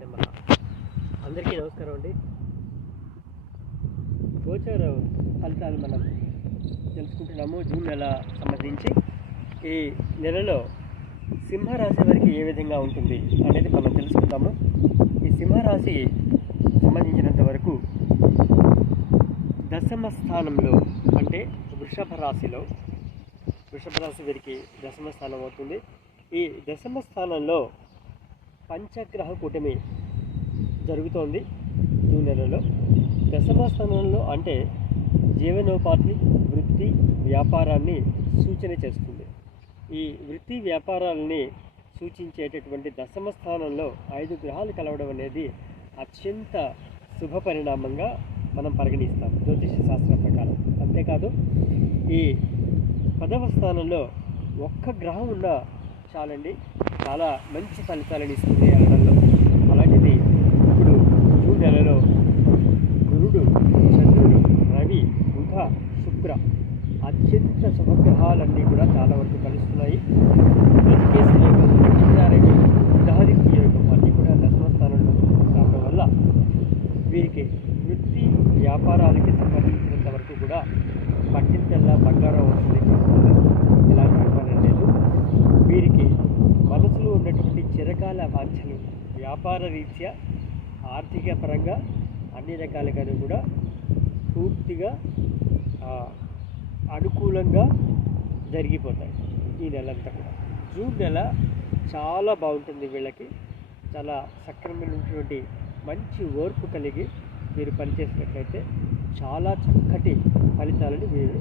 నమః. అందరికీ నమస్కారం అండి. గోచార ఫలితాలు మనం తెలుసుకుంటున్నాము. జూన్ నెల సంబంధించి ఈ నెలలో సింహరాశి వారికి ఏ విధంగా ఉంటుంది అనేది మనం తెలుసుకుందాము. ఈ సింహరాశి సంబంధించినంత వరకు దశమ స్థానంలో అంటే వృషభ రాశి వీరికి దశమ స్థానం అవుతుంది. ఈ దశమ స్థానంలో పంచగ్రహ కూటమి జరుగుతోంది. జూన్ నెలలో దశమ స్థానంలో అంటే జీవనోపాధి, వృత్తి, వ్యాపారాన్ని సూచన చేస్తుంది. ఈ వృత్తి వ్యాపారాలని సూచించేటటువంటి దశమ స్థానంలో 5 గ్రహాలు కలవడం అనేది అత్యంత శుభ పరిణామంగా మనం పరిగణిస్తాం జ్యోతిష శాస్త్రం ప్రకారం. అంతేకాదు ఈ 10వ స్థానంలో ఒక్క గ్రహం ఉన్నా చాలండి, చాలా మంచి ఫలితాలను ఇస్తుంది అనడంలో. అలాంటిది ఇప్పుడు జూన్ నెలలో గురుడు, చంద్రుడు, రవి, బుధ, శుక్ర అత్యంత శుభగ్రహాలన్నీ కూడా చాలా వరకు కలుస్తున్నాయి. ఎడ్యుకేషన్ యోగం, లక్ష్మీనారాయణ, బుధాదిత్య యోగం అన్నీ కూడా దశమ స్థానంలో రావడం వల్ల వీరికి వృత్తి వ్యాపారాలకి సంబంధించినంత వరకు కూడా పట్టిందల్లా బంగారం వస్తుంది. ఎలాంటి అనుమానం లేదు. వీరికి మనసులో ఉన్నటువంటి చిరకాల వాంఛలు వ్యాపార రీత్యా, ఆర్థిక పరంగా అన్ని రకాలుగాను కూడా పూర్తిగా అనుకూలంగా జరిగిపోతాయి ఈ నెలంతా కూడా. జూన్ నెల చాలా బాగుంటుంది. వీళ్ళకి చాలా సక్రమైనటువంటి మంచి ఓర్పు కలిగి మీరు పనిచేసినట్లయితే చాలా చక్కటి ఫలితాలను మీరు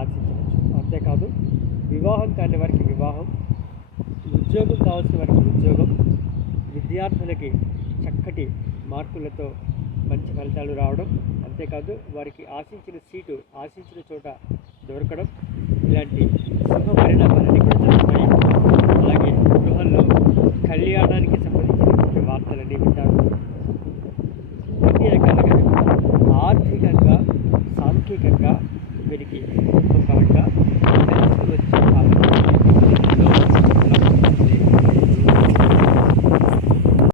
ఆశించవచ్చు. అంతేకాదు వివాహం కాని వారికి వివాహం, ఉద్యోగం కావాల్సిన వారికి ఉద్యోగం, విద్యార్థులకి చక్కటి మార్కులతో మంచి ఫలితాలు రావడం, అంతేకాదు వారికి ఆశించిన సీటు ఆశించిన చోట దొరకడం, ఇలాంటి శుభ పరిణామాలన్నీ కూడా జరుగుతాయి. అలాగే గృహంలో కళ్యాణానికి సంబంధించినటువంటి వార్తలన్నీ వింటారు. అన్ని రకాలుగా ఆర్థికంగా, సాంఘికంగా వీరికి